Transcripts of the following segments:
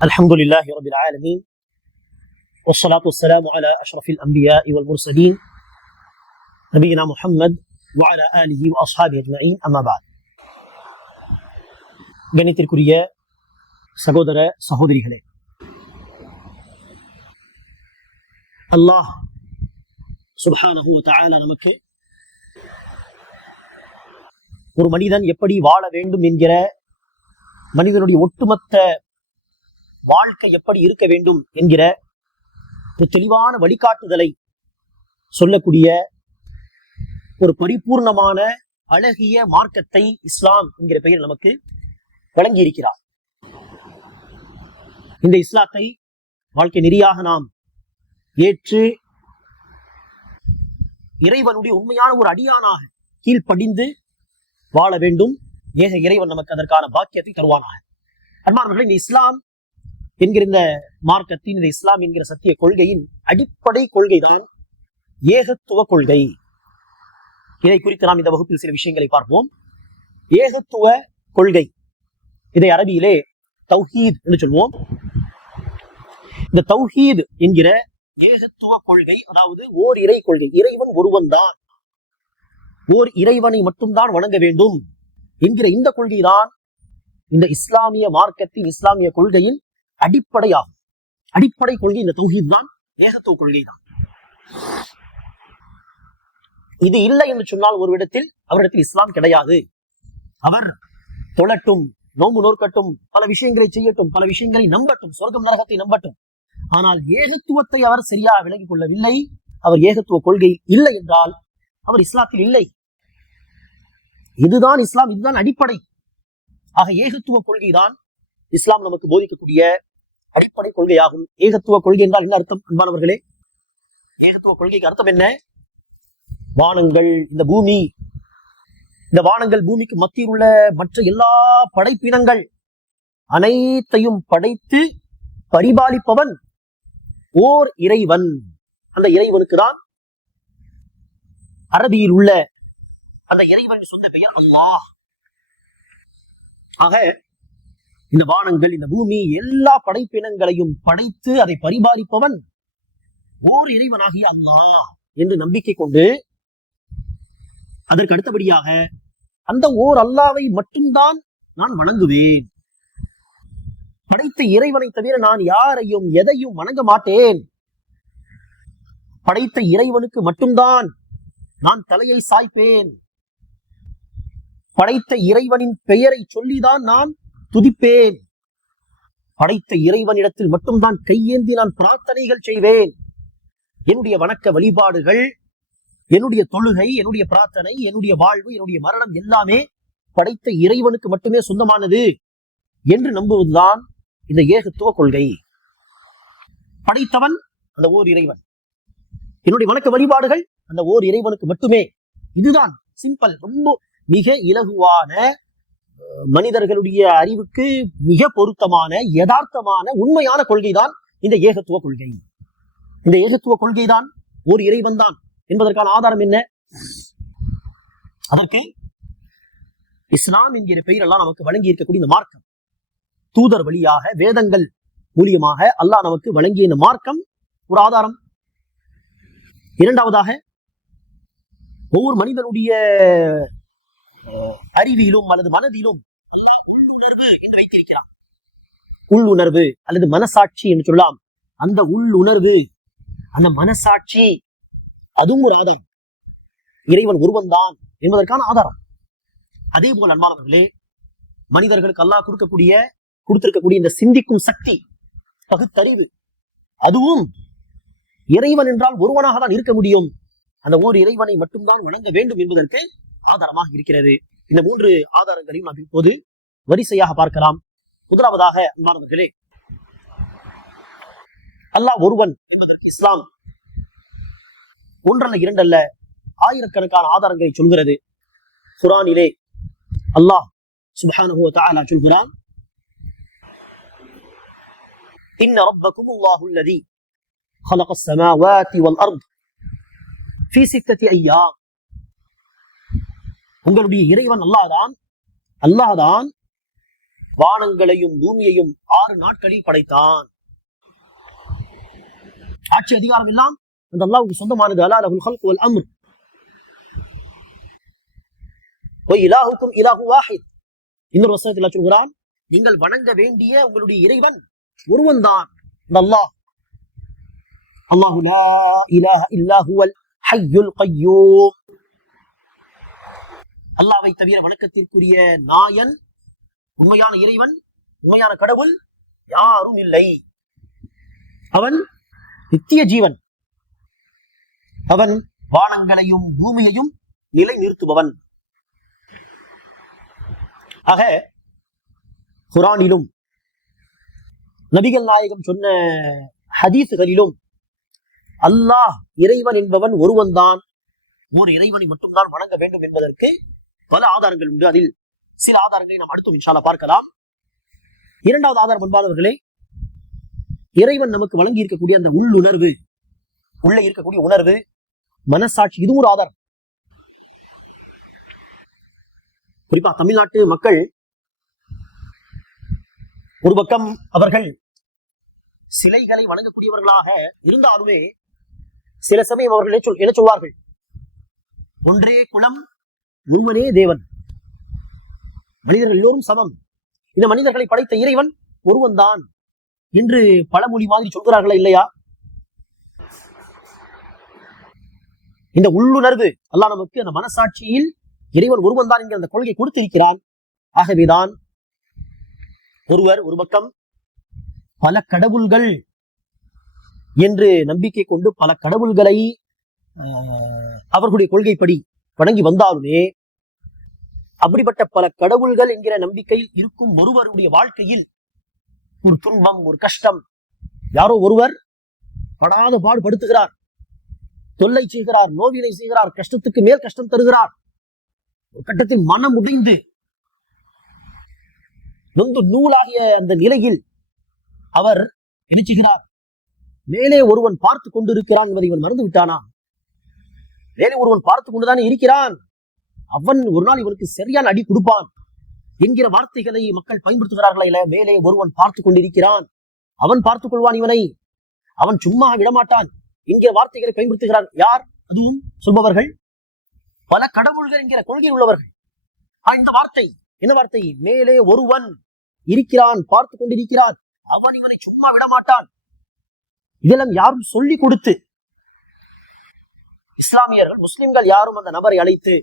الحمد لله رب العالمين والصلاة والسلام على أشرف الأنبياء والمرسلين نبينا محمد وعلى آله وأصحابه أجمعين أما بعد கணித்திற்குரிய சகோதர சகோதரிகளே அல்லாஹ் சுப்ஹானஹு வ தஆலா நமக்கு ஒரு மனிதன் எப்படி வாழ வேண்டும் என்கிற மனிதனுடைய ஒட்டுமொத்த வாழ்க்கை எப்படி இருக்க வேண்டும் என்கிற ஒரு தெளிவான வழிகாட்டுதலை சொல்லக்கூடிய ஒரு பரிபூர்ணமான அழகிய மார்க்கத்தை இஸ்லாம் என்கிற பெயர் நமக்கு வழங்கி இருக்கிறார் இந்த இஸ்லாத்தை வாழ்க்கை நெறியாக நாம் ஏற்று இறைவனுடைய உண்மையான ஒரு அடியானாக கீழ்ப்படிந்து வாழ வேண்டும். ஏக இறைவன் நமக்கு அதற்கான பாக்கியத்தை தருவானாக. அன்பானவர்களே இந்த இஸ்லாம் என்கிற இந்த மார்க்கத்தின் இந்த இஸ்லாம் என்கிற சத்திய கொள்கையின் அடிப்படை கொள்கைதான் ஏகத்துவ கொள்கை. இதை குறித்து நாம் இந்த வகுப்பில் சில விஷயங்களை பார்ப்போம். ஏகத்துவ கொள்கை. இதை அரபியிலே தௌஹீத் என்று சொல்வோம். இந்த தௌஹீத் என்கிற ஏகத்துவ கொள்கை அதாவது ஓர் இறை கொள்கை இறைவன் ஒருவன் தான் ஓர் இறைவனை மட்டும்தான் வணங்க வேண்டும் என்கிற இந்த கொள்கைதான் இந்த இஸ்லாமிய மார்க்கத்தின் இஸ்லாமிய கொள்கையின் அடிப்படையாகும். அடிப்படை கொள்கை இந்த தௌஹீத் தான் ஏகத்துவ கொள்கை தான் இது இல்லை என்று சொன்னால் ஒரு இடத்தில் அவரிடத்தில் இஸ்லாம் கிடையாது. அவர் தொழட்டும் நோம்பு நோக்கட்டும் பல விஷயங்களை செய்யட்டும் பல விஷயங்களை நம்பட்டும் சொர்க்கம் நரகத்தை நம்பட்டும். ஆனால் ஏகத்துவத்தை அவர் சரியாக விலகிக் கொள்ளவில்லை. அவர் ஏகத்துவ கொள்கையில் இல்லை என்றால் அவர் இஸ்லாத்தில் இல்லை. இதுதான் இஸ்லாம் இதுதான் அடிப்படை. ஆக ஏகத்துவ கொள்கைதான் இஸ்லாம் நமக்கு போதிக்கக்கூடிய அடிப்படை கொள்கையாகும். ஏகத்துவ கொள்கை என்றால் என்ன அர்த்தம் அன்பானவர்களே? ஏகத்துவ கொள்கைக்கு அர்த்தம் என்ன? வானங்கள் இந்த பூமி இந்த வானங்கள் பூமிக்கு மத்தியில் உள்ள மற்ற எல்லா படைப்பினங்கள் அனைத்தையும் படைத்து பரிபாலிப்பவன் ஓர் இறைவன். அந்த இறைவனுக்கு தான் அரபியில் உள்ள அந்த இறைவன் சொந்த பெயர் அல்லாஹ். ஆக இந்த வானங்கள் இந்த பூமி எல்லா படைப்பினங்களையும் படைத்து அதை பரிபாலிப்பவன் ஓர் இறைவனாகிய அல்லாஹ் என்று நம்பிக்கை கொண்டு அதற்கு அடுத்தபடியாக அந்த ஓர் அல்லாவை மட்டும்தான் நான் வணங்குவேன். படைத்த இறைவனை தவிர நான் யாரையும் எதையும் வணங்க மாட்டேன். படைத்த இறைவனுக்கு மட்டும்தான் நான் தலையை சாய்ப்பேன். படைத்த இறைவனின் பெயரை சொல்லிதான் நான் துதிப்பேன். படைத்த இறைவனிடத்தில் மட்டும்தான் கையேந்தி நான் பிரார்த்தனைகள் செய்வேன். என்னுடைய வணக்க வழிபாடுகள் என்னுடைய தொழுகை என்னுடைய பிரார்த்தனை என்னுடைய வாழ்வு என்னுடைய மரணம் எல்லாமே படைத்த இறைவனுக்கு மட்டுமே சொந்தமானது என்று நம்புவதுதான் இந்த ஏகத்துவ கொள்கை. படைத்தவன் அந்த ஓர் இறைவன். என்னுடைய வணக்க வழிபாடுகள் அந்த ஓர் இறைவனுக்கு மட்டுமே. இதுதான் சிம்பிள் ரொம்ப மிக இலகுவான மனிதர்களுடைய அறிவுக்கு மிக பொருத்தமான யதார்த்தமான உண்மையான கொள்கைதான் இந்த ஏகத்துவ கொள்கை. இந்த ஏகத்துவ கொள்கைதான் ஒரு இறைவன் தான் என்பதற்கான ஆதாரம் என்ன? அதற்கு இஸ்லாம் என்கிற பெயரெல்லாம் நமக்கு வழங்கி இருக்கக்கூடிய இந்த மார்க்கம். தூதர் வழியாக வேதங்கள் மூலியமாக அல்லாஹ் நமக்கு வழங்கிய இந்த மார்க்கம் ஒரு ஆதாரம். இரண்டாவதாக ஒவ்வொரு மனிதனுடைய அறிவிலும் அல்லது மனதிலும் உள்ளுணர்வு என்று வைத்திருக்கிறான் உள்ளுணர்வு அல்லது மனசாட்சி என்று சொல்லலாம். அந்த உள்ளுணர்வு அந்த மனசாட்சி அதுவும் ஒரு ஆதாரம். இறைவன் ஒருவன் தான் என்பதற்கான ஆதாரம். அதே போல் அன்பானவர்களே மனிதர்களுக்கு அல்லாஹ் கொடுக்கக்கூடிய கொடுத்திருக்கக்கூடிய இந்த சிந்திக்கும் சக்தி பகுத்தறிவு அதுவும் இறைவன் என்றால் ஒருவனாக தான் இருக்க முடியும். அந்த ஓர் இறைவனை மட்டும்தான் வணங்க வேண்டும் என்பதற்கு ஆதாரமாக இருக்கிறது இந்த மூன்று ஆதாரங்களையும் நாம் இப்போது வரிசையாக பார்க்கலாம் முதலாவதாக அன்பானவர்களே அல்லாஹ் ஒருவன் என்பதற்கு இஸ்லாம் ஒன்றல்ல இரண்டல்ல ஆயிரக்கணக்கான ஆதாரங்களை சொல்கிறது குரானிலே அல்லாஹ் சுப்ஹானஹு வ தஆலா சொல்கிறான் إن ربكم الله الذي خلق السماوات والأرض في ستة أيام உங்களுடைய இறைவன் அல்லாதான் அல்லாதான் வானங்களையும் பூமியையும் ஆறு நாட்களில் படைத்தான். ஆட்சி அதிகாரம் எல்லாம் அந்த அல்லாவுக்கு சொந்தமானது. அலா லஹுல் ஹல்கு வல் அம்ர். ஒய் இலாஹுக்கும் இலாஹு வாஹித். இன்னொரு வசனத்தில் சொல்கிறான் நீங்கள் வணங்க வேண்டிய உங்களுடைய இறைவன் ஒருவன் தான். இந்த அல்லாஹ் அல்லாஹு லா இலாஹ இல்லாஹுவல் ஹையுல் கையூம். அல்லாவை தவிர வணக்கத்திற்குரிய நாயன் உண்மையான இறைவன் உண்மையான கடவுள் யாரும் இல்லை. அவன் நித்திய ஜீவன். அவன் வானங்களையும் பூமியையும் நிலை நிறுத்துபவன் ஆக குரானிலும் நபிகள் நாயகம் சொன்ன ஹதீசுகளிலும் அல்லாஹ் இறைவன் என்பவன் ஒருவன்தான். ஒரு இறைவனை மட்டும்தான் வணங்க வேண்டும் என்பதற்கு பல ஆதாரங்கள் உண்டு. அதில் சில ஆதாரங்களை நாம் அடுத்தும் இன்ஷால பார்க்கலாம். இரண்டாவது ஆதாரம் என்பாதவர்களே இறைவன் நமக்கு வழங்கி இருக்கக்கூடிய அந்த உள்ளுணர்வு. உள்ளே இருக்கக்கூடிய உணர்வு மனசாட்சி இதுவும் ஒரு ஆதாரம். குறிப்பா தமிழ்நாட்டு மக்கள் ஒரு பக்கம் அவர்கள் சிலைகளை வணங்கக்கூடியவர்களாக இருந்தாலுமே சில சமயம் அவர்கள் என்ன என்ன சொல்வார்கள்? ஒன்றே குலம் ஒருவனே தேவன். மனிதர்கள் எல்லோரும் சமம். இந்த மனிதர்களை படைத்த இறைவன் ஒருவன் தான் என்று பழமொழி மாதிரி சொல்கிறார்களா இல்லையா? இந்த உள்ளுணர்வு அல்லாஹ் நமக்கு அந்த மனசாட்சியில் இறைவன் ஒருவன் தான் என்கிற அந்த கொள்கை கொடுத்திருக்கிறான். ஆகவேதான் ஒருவர் ஒரு பக்கம் பல கடவுள்கள் என்று நம்பிக்கை கொண்டு பல கடவுள்களை ஆஹ், அவர்களுடைய கொள்கைப்படி வணங்கி வந்தாலுமே அப்படிப்பட்ட பல கடவுள்கள் என்கிற நம்பிக்கையில் இருக்கும் ஒருவருடைய வாழ்க்கையில் ஒரு துன்பம் ஒரு கஷ்டம் யாரோ ஒருவர் படாத பாடுபடுத்துகிறார். தொல்லை செய்கிறார் நோவினை செய்கிறார் கஷ்டத்துக்கு மேல் கஷ்டம் தருகிறார். ஒரு கட்டத்தில் மனம் உடைந்து நொந்து நூலாகிய அந்த நிலையில் அவர் நினைச்சுகிறார் மேலே ஒருவன் பார்த்து கொண்டிருக்கிறான் என்பதை இவன் மறந்து விட்டானா மேலே ஒருவன் பார்த்து கொண்டுதானே இருக்கிறான்? அவன் ஒரு நாள் இவனுக்கு சரியான அடி கொடுப்பான். என்கிற வார்த்தைகளை மக்கள் பயன்படுத்துகிறார்களா இல்ல மேலே ஒருவன் பார்த்து கொண்டிருக்கிறான். அவன் பார்த்துக் கொள்வான் இவனை. அவன் சும்மா விடமாட்டான். என்கிற வார்த்தைகளை பயன்படுத்துகிறார். யார்? அதுவும் சொல்பவர்கள். பல கடவுள்கள் என்கிற கொள்கை உள்ளவர்கள். இந்த வார்த்தை. என்ன வார்த்தை? மேலே ஒருவன் இருக்கிறான் பார்த்து கொண்டிருக்கிறான். அவன் இவனை சும்மா விடமாட்டான். இதெல்லாம் யாரும் சொல்லி கொடுத்து இஸ்லாமியர்கள் முஸ்லிம்கள் யாரும் அந்த நபரை அழைத்து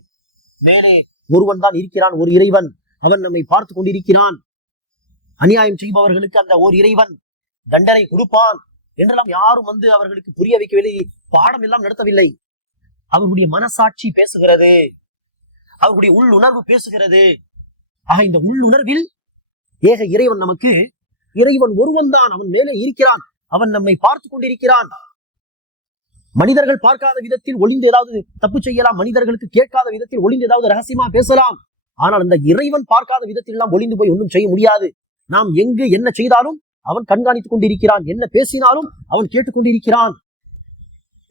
மேலே ஒருவன் தான் இருக்கிறான் ஒரு இறைவன். அவன் நம்மை பார்த்து கொண்டிருக்கிறான். அநியாயம் செய்பவர்களுக்கு அந்த ஓர் இறைவன் தண்டனை கொடுப்பான் என்றெல்லாம் யாரும் வந்து அவர்களுக்கு புரிய வைக்கவில்லை. பாடம் எல்லாம் நடத்தவில்லை. அவர்களுடைய மனசாட்சி பேசுகிறது. அவர்களுடைய உள்ளுணர்வு பேசுகிறது. ஆக இந்த உள்ளுணர்வில் ஏக இறைவன் நமக்கு இறைவன் ஒருவன் தான் அவன் மேலே இருக்கிறான். அவன் நம்மை பார்த்து கொண்டிருக்கிறான். மனிதர்கள் பார்க்காத விதத்தில் ஒளிந்து ஏதாவது தப்பு செய்யலாம் மனிதர்களுக்கு கேட்காத விதத்தில் ஒளிந்து ஏதாவது ரகசியமா பேசலாம். ஆனால் அந்த இறைவன் பார்க்காத விதத்தில் எல்லாம் ஒளிந்து போய் ஒன்றும் செய்ய முடியாது. நாம் எங்கு என்ன செய்தாலும் அவன் கண்காணித்துக் கொண்டிருக்கிறான். என்ன பேசினாலும் அவன் கேட்டுக்கொண்டிருக்கிறான்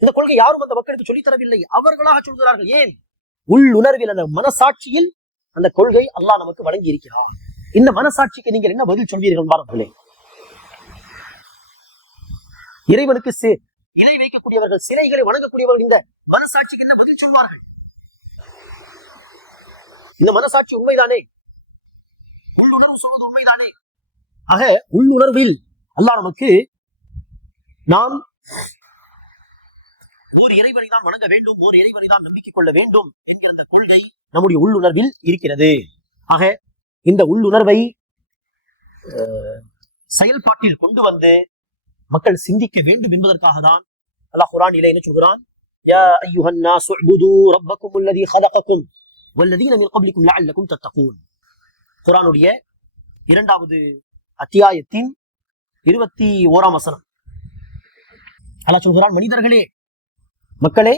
இந்த கொள்கை யாரும் அந்த மக்களுக்கு சொல்லித் தரவில்லை. அவர்களாக சொல்கிறார்கள் ஏன்? உள்ளுணர்வில் அந்த மனசாட்சியில் அந்த கொள்கை அல்லாஹ் நமக்கு வழங்கி இருக்கிறான் இந்த மனசாட்சிக்கு நீங்கள் என்ன பதில் சொல்வீர்கள் பாருங்களே இறைவனுக்கு இணை வைக்கக்கூடியவர்கள் சிலைகளை வணங்கக்கூடியவர்கள் இந்த மனசாட்சிக்கு என்ன பதில் சொல்வார்கள்? இந்த மனசாட்சி உண்மைதானே? உள்ளுணர்வு சொல்வது உண்மைதானே? ஆக உள்ளுணர்வில் அல்லாஹ் நமக்கு நாம் ஓர் இறைவனை தான் வணங்க வேண்டும் ஓர் இறைவனை தான் நம்பிக்கை கொள்ள வேண்டும் என்கிற அந்த கொள்கை நம்முடைய உள்ளுணர்வில் இருக்கிறது. ஆக இந்த உள்ளுணர்வை அஹ், செயல்பாட்டில் கொண்டு வந்து மக்கள் சிந்திக்க வேண்டும் என்பதற்காக தான் அல்லாஹ் குரான் இல்லை என்ன சொல்கிறான்? யா குரானுடைய இரண்டாவது அத்தியாயத்தின் இருபத்தி ஓராம் வசனம். அல்லாஹ் சொல்கிறான் மனிதர்களே மக்களே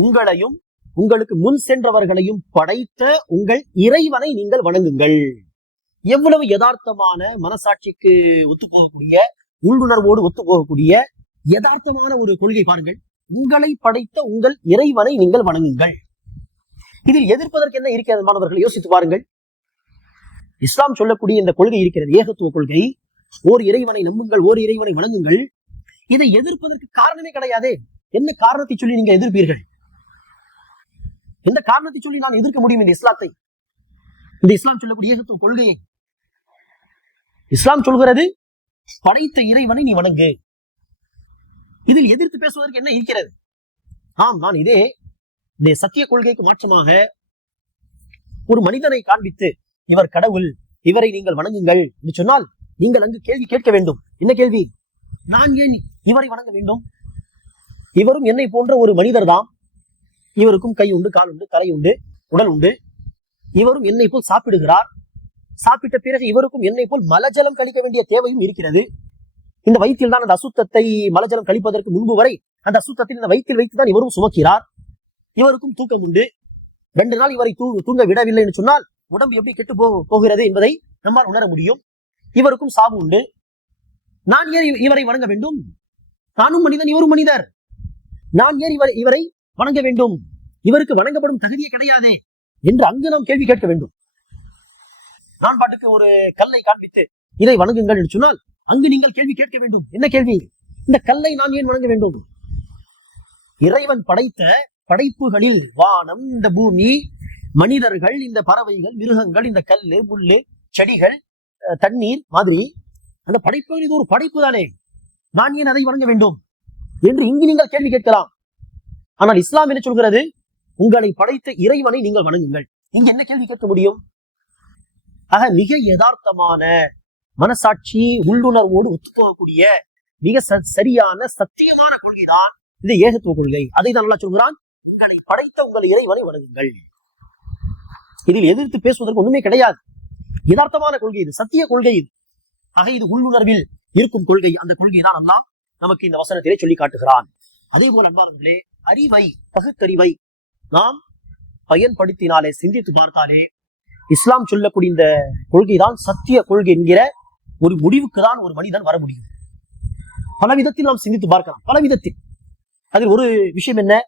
உங்களையும் உங்களுக்கு முன் சென்றவர்களையும் படைத்த உங்கள் இறைவனை நீங்கள் வணங்குங்கள். எவ்வளவு யதார்த்தமான மனசாட்சிக்கு ஒத்துப்போகக்கூடிய உள்ளுணர்வோடு ஒத்து போகக்கூடிய யதார்த்தமான ஒரு கொள்கை பாருங்கள். உங்களை படைத்த உங்கள் இறைவனை நீங்கள் வணங்குங்கள். இதில் எதிர்ப்பதற்கு என்ன இருக்கிறது மாணவர்கள்? யோசித்து பாருங்கள். இஸ்லாம் சொல்லக்கூடிய இந்த கொள்கை இருக்கிறது. ஏகத்துவ கொள்கை. ஓர் இறைவனை நம்புங்கள் ஓர் இறைவனை வணங்குங்கள். இதை எதிர்ப்பதற்கு காரணமே கிடையாதே. என்ன காரணத்தை சொல்லி நீங்க எதிர்ப்பீர்கள்? எந்த காரணத்தை சொல்லி நான் எதிர்க்க முடியும் இந்த இஸ்லாத்தை? இந்த இஸ்லாம் சொல்லக்கூடிய ஏகத்துவ கொள்கையை. இஸ்லாம் சொல்கிறது படைத்த இறைவனை நீ வணங்கு. இதில் எதிர்த்து பேசுவதற்கு என்ன இருக்கிறது? ஆம் நான் இதே இந்த சத்திய கொள்கைக்கு மாற்றமாக ஒரு மனிதனை காண்பித்து இவர் கடவுள் இவரை நீங்கள் வணங்குங்கள் என்று சொன்னால் நீங்கள் அங்கு கேள்வி கேட்க வேண்டும். என்ன கேள்வி? நான் ஏன் இவரை வணங்க வேண்டும்? இவரும் என்னை போன்ற ஒரு மனிதர் தான் இவருக்கும் கை உண்டு கால் உண்டு தலை உண்டு உடல் உண்டு. இவரும் என்னை போல் சாப்பிடுகிறார். சாப்பிட்ட பிறகு இவருக்கும் என்னை போல் மலஜலம் கழிக்க வேண்டிய தேவையும் இருக்கிறது. இந்த வயிற்றில் தான் அந்த அசுத்தத்தை மலஜலம் கழிப்பதற்கு முன்பு வரை அந்த அசுத்தத்தில் இந்த வயிற்றில் வைத்துதான் இவரும் சுமக்கிறார். இவருக்கும் தூக்கம் உண்டு. ரெண்டு நாள் இவரை தூ தூங்க விடவில்லை என்று சொன்னால் உடம்பு எப்படி கெட்டு போ போகிறது என்பதை நம்மால் உணர முடியும். இவருக்கும் சாவு உண்டு. நான் ஏன் இவரை வணங்க வேண்டும்? நானும் மனிதன் இவரும் மனிதர். நான் ஏன் இவரை இவரை வணங்க வேண்டும்? இவருக்கு வணங்கப்படும் தகுதியே கிடையாதே என்று அங்கு நாம் கேள்வி கேட்க வேண்டும். நான் பாட்டுக்கு ஒரு கல்லை காண்பித்து இதை வணங்குங்கள் என்று சொன்னால் அங்கு நீங்கள் கேள்வி கேட்க வேண்டும். என்ன கேள்வி? இந்த கல்லை நான் ஏன் வணங்க வேண்டும்? இறைவன் படைத்த படைப்புகளில் வானம் இந்த பூமி மனிதர்கள் இந்த பறவைகள் மிருகங்கள் இந்த கல்லு முள்ளு செடிகள் அஹ், தண்ணீர் மாதிரி அந்த படைப்புகள் இது ஒரு படைப்பு தானே. நான் ஏன் அதை வணங்க வேண்டும்? என்று இங்கு நீங்கள் கேள்வி கேட்கலாம். ஆனால் இஸ்லாம் என்ன சொல்கிறது? உங்களை படைத்த இறைவனை நீங்கள் வணங்குங்கள். இங்க என்ன கேள்வி கேட்க முடியும்? ஆக மிக யதார்த்தமான மனசாட்சி உள்ளுணர்வோடு ஒத்துப்போகக்கூடிய மிக ச- சரியான சத்தியமான கொள்கைதான் இது ஏகத்துவ கொள்கை. அதை தான் நல்லா சொல்கிறான் உங்களை படைத்த உங்கள் இறைவனை வணங்குங்கள். இதில் எதிர்த்து பேசுவதற்கு ஒண்ணுமே கிடையாது. யதார்த்தமான கொள்கை இது சத்திய கொள்கை இது. ஆக இது உள்ளுணர்வில் இருக்கும் கொள்கை. அந்த கொள்கை தான் அல்லா நமக்கு இந்த வசனத்திலே சொல்லி காட்டுகிறான். அதே போல் அன்பானவர்களே அறிவை பகுத்தறிவை நாம் பயன்படுத்தினாலே சிந்தித்து பார்த்தாலே இஸ்லாம் சொல்லக்கூடிய இந்த கொள்கை தான் சத்திய கொள்கை என்கிற ஒரு முடிவுக்கு தான் ஒரு மனிதன் வர முடியும். பல விதத்தில் நாம் சிந்தித்து பார்க்கலாம். பல விதத்தில். அதில் ஒரு விஷயம் என்ன?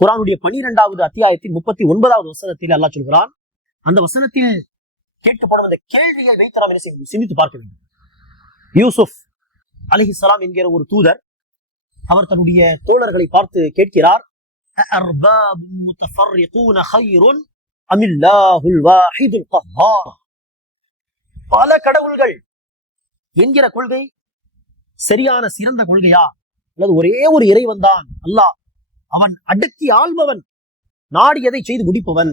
குரானுடைய பனிரெண்டாவது அத்தியாயத்தின் முப்பத்தி ஒன்பதாவது வசனத்தில் அல்லா சொல்கிறான். அந்த வசனத்தில் கேட்கப்படும் அந்த கேள்வியை வைத்து நாம் என்ன செய்ய வேண்டும்? சிந்தித்து பார்க்க வேண்டும். யூசுப் அலிஹிசலாம் என்கிற ஒரு தூதர் அவர் தன்னுடைய தோழர்களை பார்த்து கேட்கிறார். அமில்லாஹுல் வாஹிதுல் கஹார் பல கடவுள்கள் என்கிற கொள்கை சரியான சிறந்த கொள்கையா? அல்லது ஒரே ஒரு இறைவன் தான்? அல்லாஹ் அவன் அடுக்கி ஆள்பவன் நாடியதை செய்து முடிப்பவன்.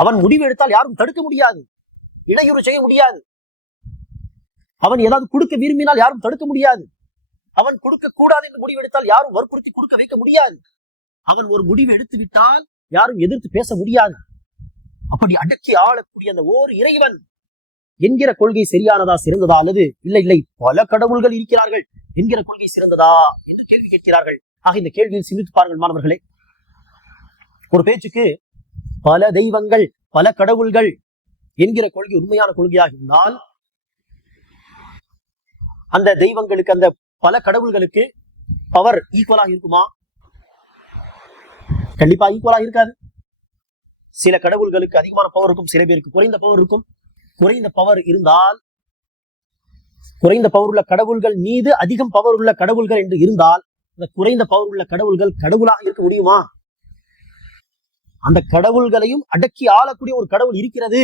அவன் முடிவு எடுத்தால் யாரும் தடுக்க முடியாது இடையூறு செய்ய முடியாது. அவன் ஏதாவது கொடுக்க விரும்பினால் யாரும் தடுக்க முடியாது. அவன் கொடுக்க கூடாது என்று முடிவெடுத்தால் யாரும் வற்புறுத்தி கொடுக்க வைக்க முடியாது. அவன் ஒரு முடிவு எடுத்து விட்டால் யாரும் எதிர்த்து பேச முடியாது. அப்படி அடக்கி ஆளக்கூடிய அந்த ஓர் இறைவன் என்கிற கொள்கை சரியானதா சிறந்ததா அல்லது இல்லை இல்லை பல கடவுள்கள் இருக்கிறார்கள் என்கிற கொள்கை சிறந்ததா என்று கேள்வி கேட்கிறார்கள். ஆக இந்த கேள்வியில் சிந்தித்து பாருங்கள் மாணவர்களே. ஒரு பேச்சுக்கு பல தெய்வங்கள் பல கடவுள்கள் என்கிற கொள்கை உண்மையான கொள்கையாக இருந்தால் அந்த தெய்வங்களுக்கு அந்த பல கடவுள்களுக்கு பவர் ஈக்குவலாக இருக்குமா? கண்டிப்பா ஈக்குவலா இருக்காது. சில கடவுள்களுக்கு அதிகமான பவர் இருக்கும் சில பேருக்கு குறைந்த பவர் இருக்கும். குறைந்த பவர் இருந்தால் குறைந்த பவர் உள்ள கடவுள்கள் மீது அதிகம் பவர் உள்ள கடவுள்கள் என்று இருந்தால் அந்த குறைந்த பவர் உள்ள கடவுள்கள் கடவுளாக இருக்க முடியுமா? அந்த கடவுள்களையும் அடக்கி ஆளக்கூடிய ஒரு கடவுள் இருக்கிறது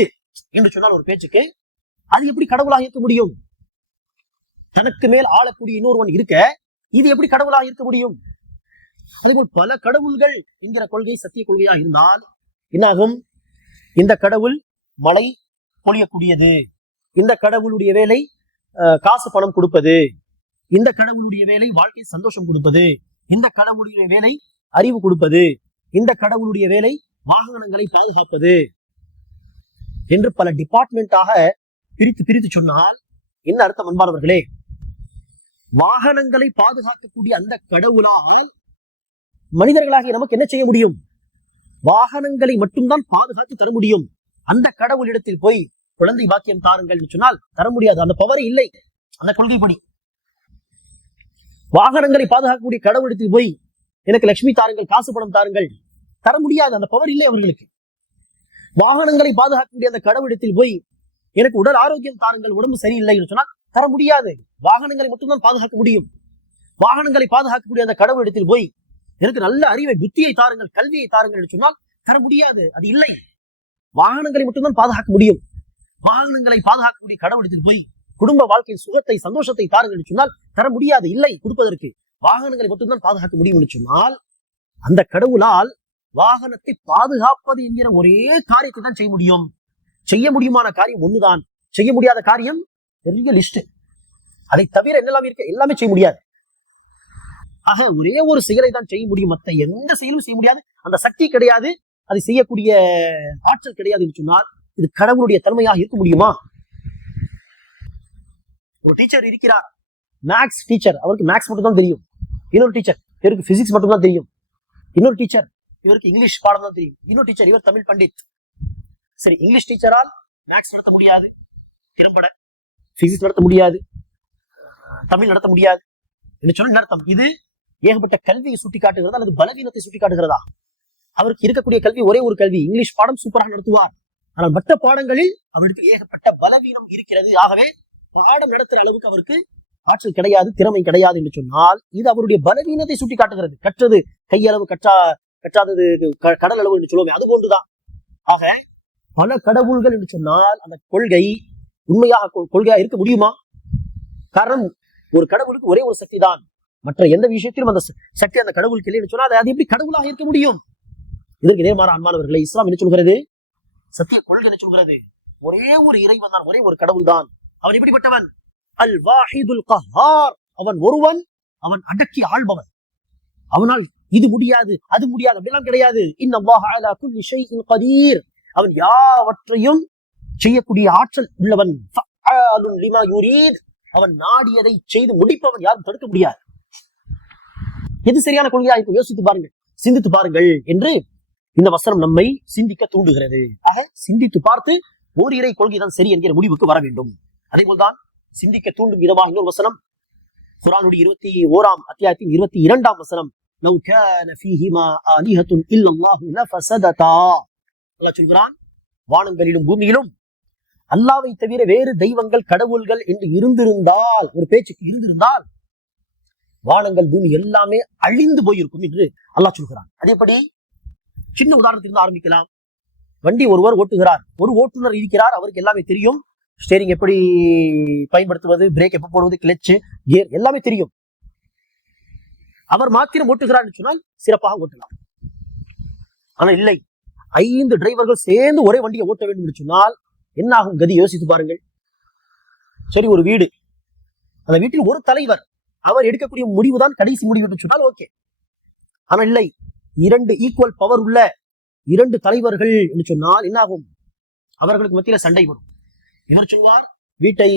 என்று சொன்னால் ஒரு பேச்சுக்கு அது எப்படி கடவுளாக இருக்க முடியும்? தனக்கு மேல் ஆளக்கூடிய இன்னொருவன் இருக்க இது எப்படி கடவுளாக இருக்க முடியும்? அதுபோல் பல கடவுள்கள் என்கிற கொள்கை சத்திய கொள்கையா இருந்தால் என்னாகும்? இந்த கடவுள் மழை பொழியக்கூடியது. இந்த கடவுளுடைய வேலை காசு பணம் கொடுப்பது. இந்த கடவுளுடைய வேலை வாழ்க்கை சந்தோஷம் கொடுப்பது. இந்த கடவுளுடைய வேலை அறிவு கொடுப்பது. இந்த கடவுளுடைய வேலை வாகனங்களை பாதுகாப்பது. என்று பல டிபார்ட்மெண்டாக பிரித்து பிரித்து சொன்னால் என்ன அர்த்தம் அன்பானவர்களே? வாகனங்களை பாதுகாக்கக்கூடிய அந்த கடவுளால் மனிதர்களாகிய நமக்கு என்ன செய்ய முடியும்? வாகனங்களை மட்டும்தான் பாதுகாத்து தர முடியும். அந்த கடவுளிடத்தில் போய் குழந்தை பாக்கியம் தாருங்கள் சொன்னால் தர முடியாது. அந்த பவர் இல்லை. அந்த கொள்கைப்படி வாகனங்களை பாதுகாக்கக்கூடிய கடவுளிடத்தில் போய் எனக்கு லட்சுமி தாருங்கள் காசு பணம் தாருங்கள். தர முடியாது. அந்த பவர் இல்லை அவர்களுக்கு. வாகனங்களை பாதுகாக்கக்கூடிய அந்த கடவுளிடத்தில் போய் எனக்கு உடல் ஆரோக்கியம் தாருங்கள் உடம்பு சரியில்லை சொன்னா தர முடியாது. வாகனங்களை மட்டும்தான் பாதுகாக்க முடியும். வாகனங்களை பாதுகாக்கக்கூடிய அந்த கடவுளிடத்தில் போய் எனக்கு நல்ல அறிவை புத்தியை தாருங்கள் கல்வியை தாருங்கள் என்று சொன்னால் தர முடியாது அது இல்லை. வாகனங்களை மட்டும்தான் பாதுகாக்க முடியும். வாகனங்களை பாதுகாக்கக்கூடிய கடவுளத்தில் போய் குடும்ப வாழ்க்கையின் சுகத்தை சந்தோஷத்தை தாருங்கள் என்று சொன்னால் தர முடியாது இல்லை கொடுப்பதற்கு. வாகனங்களை மட்டும்தான் பாதுகாக்க முடியும் என்று சொன்னால் அந்த கடவுளால் வாகனத்தை பாதுகாப்பது என்கிற ஒரே காரியத்தை தான் செய்ய முடியும். செய்ய முடியுமான காரியம் ஒண்ணுதான். செய்ய முடியாத காரியம் பெரிய லிஸ்ட் அதை தவிர என்னெல்லாம் இருக்க? எல்லாமே செய்ய முடியாது. ஆக ஒரே ஒரு செயலை தான் செய்ய முடியும். மத்த எந்த செயலும் செய்ய முடியாது. அந்த சக்தி கிடையாது. அதை செய்யக்கூடிய ஆற்றல் கிடையாது என்று சொன்னால் இது கடவுளுடைய தன்மையாக இருக்க முடியுமா? ஒரு டீச்சர் இருக்கிறார். மேக்ஸ் டீச்சர் அவருக்கு மேக்ஸ் மட்டும் தான் தெரியும். இன்னொரு டீச்சர் இவருக்கு பிசிக்ஸ் மட்டும் தான் தெரியும். இன்னொரு டீச்சர் இவருக்கு இங்கிலீஷ் பாடம் தான் தெரியும். இன்னொரு டீச்சர் இவர் தமிழ் பண்டித். சரி இங்கிலீஷ் டீச்சரால் மேக்ஸ் நடத்த முடியாது. திறம்பட. பிசிக்ஸ் நடத்த முடியாது. தமிழ் நடத்த முடியாது. என்று சொன்ன நடத்தம் இது ஏகப்பட்ட கல்வியை சுட்டி காட்டுகிறதா அல்லது பலவீனத்தை சுட்டி காட்டுகிறதா அவருக்கு இருக்கக்கூடிய கல்வி ஒரே ஒரு கல்வி. இங்கிலீஷ் பாடம் சூப்பராக நடத்துவார். ஆனால் மற்ற பாடங்களில் அவருக்கு ஏகப்பட்ட பலவீனம் இருக்கிறது. ஆகவே பாடம் நடத்துற அளவுக்கு அவருக்கு ஆற்றல் கிடையாது திறமை கிடையாது என்று சொன்னால் இது அவருடைய பலவீனத்தை சுட்டி காட்டுகிறது கற்றது கையளவு கற்றா கற்றாதது க- கடல் அளவு என்று சொல்லுவோமே அது போன்றுதான். ஆக பல கடவுள்கள் என்று சொன்னால் அந்த கொள்கை உண்மையாக கொள்கையா இருக்க முடியுமா? காரணம் ஒரு கடவுளுக்கு ஒரே ஒரு சக்தி தான் மற்ற எந்த விஷயத்திலும் அந்த சக்தி அந்த கடவுளுக்கு இல்லைன்னு சொன்னா அது எப்படி கடவுளாக இருக்க முடியும்? இதற்கு நேர்மாற அன்பானவர்களை இஸ்லாம் என்ன சொல்கிறது? சத்திய கொள்கை என்ன சொல்கிறது? ஒரே ஒரு இறைவன் தான் ஒரே ஒரு கடவுள் தான். அவன் எப்படிப்பட்டவன்? அல் வாஹிதுல் கஹார். அவன் ஒருவன் அவன் அடக்கி ஆள்பவன். அவனால் இது முடியாது அது முடியாது அப்படிலாம் கிடையாது. இன்னும் அவன் யாவற்றையும் செய்யக்கூடிய ஆற்றல் உள்ளவன். அவன் நாடியதை செய்து முடிப்பவன் யாரும் தடுக்க முடியாது. எது சரியான கொள்கையா? இருக்கும் யோசித்து பாருங்கள். சிந்தித்து பாருங்கள் என்று இந்த வசனம் நம்மை சிந்திக்க தூண்டுகிறது. ஆக சிந்தித்து பார்த்து ஓர் இறை கொள்கைதான் சரி என்கிற முடிவுக்கு வர வேண்டும். அதே போல்தான் சிந்திக்க தூண்டும் விதமாக இன்னொரு வசனம். குரானுடைய இருபத்தி ஓராம் அத்தியாயத்தின் இருபத்தி இரண்டாம் வசனம். லவ் கான ஃபீஹிமா ஆலிஹத்துன் இல்லல்லாஹு லஃபஸததா அல்லாஹ் சொல்கிறான் வானங்களிலும் பூமியிலும் அல்லாவை தவிர வேறு தெய்வங்கள் கடவுள்கள் என்று இருந்திருந்தால் ஒரு பேச்சுக்கு இருந்திருந்தால் வானங்கள் பூமி எல்லாமே அழிந்து போயிருக்கும் என்று அல்லாஹ் சொல்கிறான். அதேபடி சின்ன உதாரணத்திலிருந்து ஆரம்பிக்கலாம். வண்டி ஒருவர் ஓட்டுகிறார். ஒரு ஓட்டுநர் இருக்கிறார். அவருக்கு எல்லாமே தெரியும். ஸ்டேரிங் எப்படி பயன்படுத்துவது பிரேக் எப்ப போடுவது கிளச்சு கியர் எல்லாமே தெரியும். அவர் மாத்திரம் ஓட்டுகிறார் சொன்னால் சிறப்பாக ஓட்டலாம். ஆனா இல்லை. ஐந்து டிரைவர்கள் சேர்ந்து ஒரே வண்டியை ஓட்ட வேண்டும் என்று சொன்னால் என்ன ஆகும் கதி? யோசித்து பாருங்கள். சரி ஒரு வீடு. அந்த வீட்டில் ஒரு தலைவர். அவர் எடுக்கக்கூடிய முடிவு தான் கடைசி முடிவு என்று சொன்னால் ஓகே. ஆனால் இல்லை இரண்டு ஈக்குவல் பவர் உள்ள இரண்டு தலைவர்கள் என்று சொன்னால் என்ன ஆகும் அவர்களுக்கு மத்தியில சண்டை வரும். இவர் சொல்வார் வீட்டை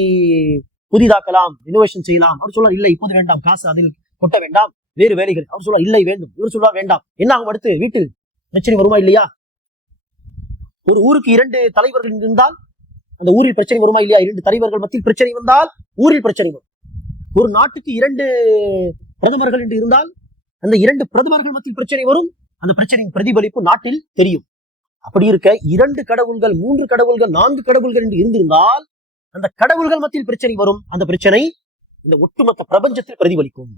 புதிதாக்கலாம் இனோவேஷன் செய்யலாம். அவர் சொல்வார் இல்லை இப்போது வேண்டாம் காசு அதில் கொட்ட வேண்டாம் வேறு வேலைகள். அவர் சொல்வார் இல்லை வேண்டும். இவர் சொல்வார் வேண்டாம். என்ன ஆகும் அடுத்து? வீட்டு பிரச்சனை வருமா இல்லையா? ஒரு ஊருக்கு இரண்டு தலைவர்கள் இருந்தால் அந்த ஊரில் பிரச்சனை வருமா இல்லையா? இரண்டு தலைவர்கள் மத்தியில் பிரச்சனை வந்தால் ஊரில் பிரச்சனை வரும். ஒரு நாட்டுக்கு இரண்டு பிரதமர்கள் என்று இருந்தால் அந்த இரண்டு பிரதமர்கள் மத்தியில் பிரச்சனை வரும். அந்த பிரச்சனையின் பிரதிபலிப்பு நாட்டில் தெரியும். அப்படி இருக்க இரண்டு கடவுள்கள் மூன்று கடவுள்கள் நான்கு கடவுள்கள் என்று இருந்திருந்தால் அந்த கடவுள்கள் மத்தியில் பிரச்சனை வரும். அந்த பிரச்சனை இந்த ஒட்டுமொத்த பிரபஞ்சத்தில் பிரதிபலிக்கும்.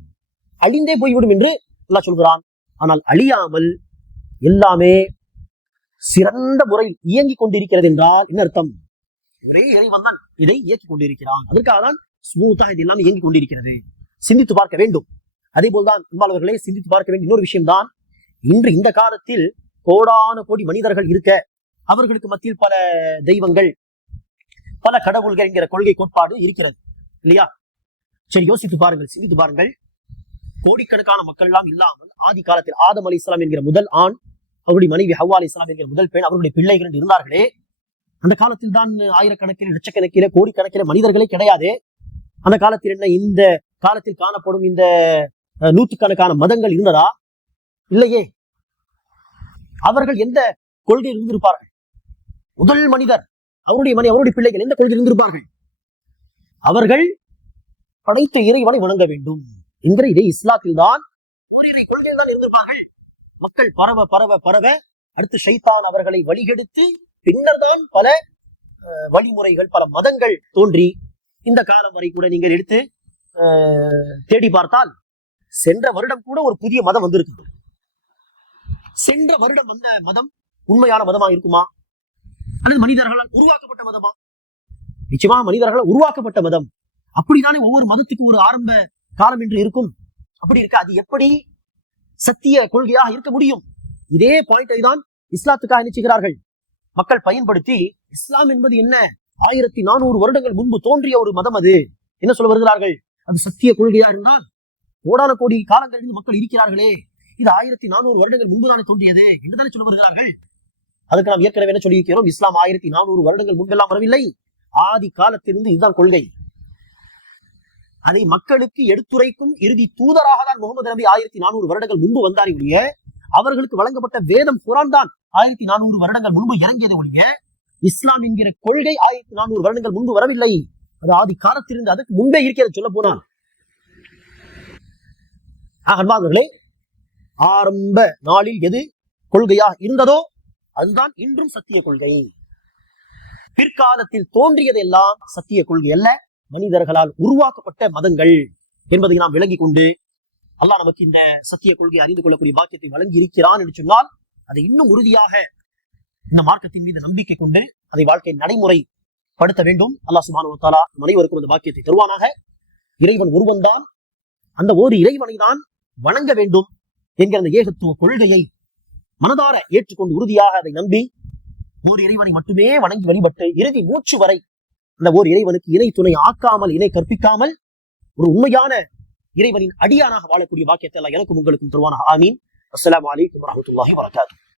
அழிந்தே போய்விடும் என்று அல்லாஹ் சொல்கிறான். ஆனால் அழியாமல் எல்லாமே சிறந்த முறையில் இயங்கிக் கொண்டிருக்கிறது என்றால் என்ன அர்த்தம்? ஒரே இறைவன் தான் இதை இயக்கிக் கொண்டிருக்கிறான். அதற்காக தான் ஸ்மூத்தா இது எல்லாமே இயங்கிக் கொண்டிருக்கிறது. சிந்தித்து பார்க்க வேண்டும். அதே போல்தான் அன்பாளர்களே சிந்தித்து பார்க்க வேண்டிய இன்னொரு விஷயம்தான். இன்று இந்த காலத்தில் கோடான கோடி மனிதர்கள் இருக்க அவர்களுக்கு மத்தியில் பல தெய்வங்கள் பல கடவுள்கள் என்கிற கொள்கை கோட்பாடு இருக்கிறது. இல்லையா? சரி யோசித்து பாருங்கள் சிந்தித்து பாருங்கள். கோடிக்கணக்கான மக்கள் எல்லாம் இல்லாமல் ஆதி காலத்தில் ஆதம் அலி இஸ்லாம் என்கிற முதல் ஆண் அவருடைய மனைவி ஹவ்வா அலி இஸ்லாம் என்கிற முதல் பெண் அவருடைய பிள்ளைகள் இருந்தார்களே. அந்த காலத்தில் தான் ஆயிரக்கணக்கில் லட்சக்கணக்கில கோடிக்கணக்கில மனிதர்களே கிடையாது. அந்த காலத்தில் என்ன இந்த காலத்தில் காணப்படும் இந்த அஹ், நூற்றுக்கணக்கான மதங்கள் இருந்ததா? இல்லையே. அவர்கள் எந்த கொள்கையில் இருந்திருப்பார்கள்? முதல் மனிதர் அவருடைய மணி அவருடைய பிள்ளைகள் எந்த கொள்கையில் இருந்திருப்பார்கள்? அவர்கள் படைத்த இறைவனை வணங்க வேண்டும். என்கிற இதே இஸ்லாத்தில் தான் ஓரிரை கொள்கையில் தான் இருந்திருப்பார்கள். மக்கள் பரவ பரவ பரவ அடுத்து ஷைத்தான் அவர்களை வழிகெடுத்து பின்னர் தான் பல அஹ், வழிமுறைகள் பல மதங்கள் தோன்றி இந்த காலம் வரை கூட நீங்கள் எடுத்து தேடி பார்த்தால் சென்ற வருடம் கூட ஒரு புதிய மதம் வந்திருக்கு சென்ற வருடம் வந்த மதம் உண்மையான மதமா இருக்குமா? அல்லது மனிதர்களால் உருவாக்கப்பட்ட மதமா? நிச்சயமா மனிதர்களால் உருவாக்கப்பட்ட மதம். அப்படித்தானே ஒவ்வொரு மதத்துக்கும் ஒரு ஆரம்ப காலம் என்று இருக்கும்? அப்படி இருக்க? அது எப்படி சத்திய கொள்கையாக இருக்க முடியும்? இதே பாயிண்டை தான் இஸ்லாத்துக்காக நினைச்சுகிறார்கள் மக்கள் பயன்படுத்தி இஸ்லாம் என்பது என்ன? ஆயிரத்தி நானூறு வருடங்கள் முன்பு தோன்றிய ஒரு மதம் அது. என்ன சொல்ல வருகிறார்கள்? அது சத்திய கொள்கையா இருந்தால் கோடான கோடி காலங்களில் மக்கள் இருக்கிறார்களே. இது ஆயிரத்தி நானூறு வருடங்கள் முன்பு தானே தோன்றியது? என்றுதானே சொல்ல வருகிறார்கள்? அதுக்கு நாம் ஏற்கனவே என்ன சொல்லியிருக்கிறோம்? இஸ்லாம் ஆயிரத்தி நானூறு வருடங்கள் முன்பெல்லாம் வரவில்லை. ஆதி காலத்திலிருந்து இதுதான் கொள்கை. அதை மக்களுக்கு எடுத்துரைக்கும் இறுதி தூதராக தான் முகமது நபி ஆயிரத்தி நானூறு வருடங்கள் முன்பு வந்தார் ஒழிய அவர்களுக்கு வழங்கப்பட்ட வேதம் குரான் தான் ஆயிரத்தி நானூறு வருடங்கள் முன்பு இறங்கியது ஒழிய இஸ்லாம் என்கிற கொள்கை ஆயிரத்தி நானூறு வருடங்கள் முன்பு வரவில்லை. அது ஆதி காலத்திலிருந்து அதுக்கு முன்பே இருக்கிறது சொல்ல போனால். ஆக, ஆரம்ப நாளில் எது கொள்கையா இருந்ததோ அதுதான் இன்றும் சத்திய கொள்கை. பிற்காலத்தில் தோன்றியதெல்லாம் சத்திய கொள்கை அல்ல. மனிதர்களால் உருவாக்கப்பட்ட மதங்கள் என்பதை நாம் விளங்கிக் கொண்டு அல்லாஹ் நமக்கு இந்த சத்திய கொள்கையை அறிந்து கொள்ளக்கூடிய பாக்கியத்தை வழங்கி இருக்கிறான் என்று சொன்னால் அதை இன்னும் உறுதியாக இந்த மார்க்கத்தின் மீது நம்பிக்கை கொண்டு அதை வாழ்க்கை நடைமுறை படுத்த வேண்டும். அல்லாஹ் சுபானு தாலா அனைவருக்கும் அந்த பாக்கியத்தை தருவானாக. இறைவன் ஒருவன்தான். அந்த ஒரு இறைவனை தான் வணங்க வேண்டும் என்கிற அந்த ஏகத்துவ கொள்கையை மனதார ஏற்றுக்கொண்டு உறுதியாக அதை நம்பி ஓர் இறைவனை மட்டுமே வணங்கி வழிபட்டு இறுதி மூச்சு வரை அந்த ஓர் இறைவனுக்கு இணை துணை ஆக்காமல் இணை கற்பிக்காமல் ஒரு உண்மையான இறைவனின் அடியானாக வாழக்கூடிய பாக்கியத்தை எல்லாம் எனக்கும் உங்களுக்கும் தருவான ஆமீன். அஸ்லாம் வலைக்கம் வரஹ்மத்துல்லாஹி வரகாத்து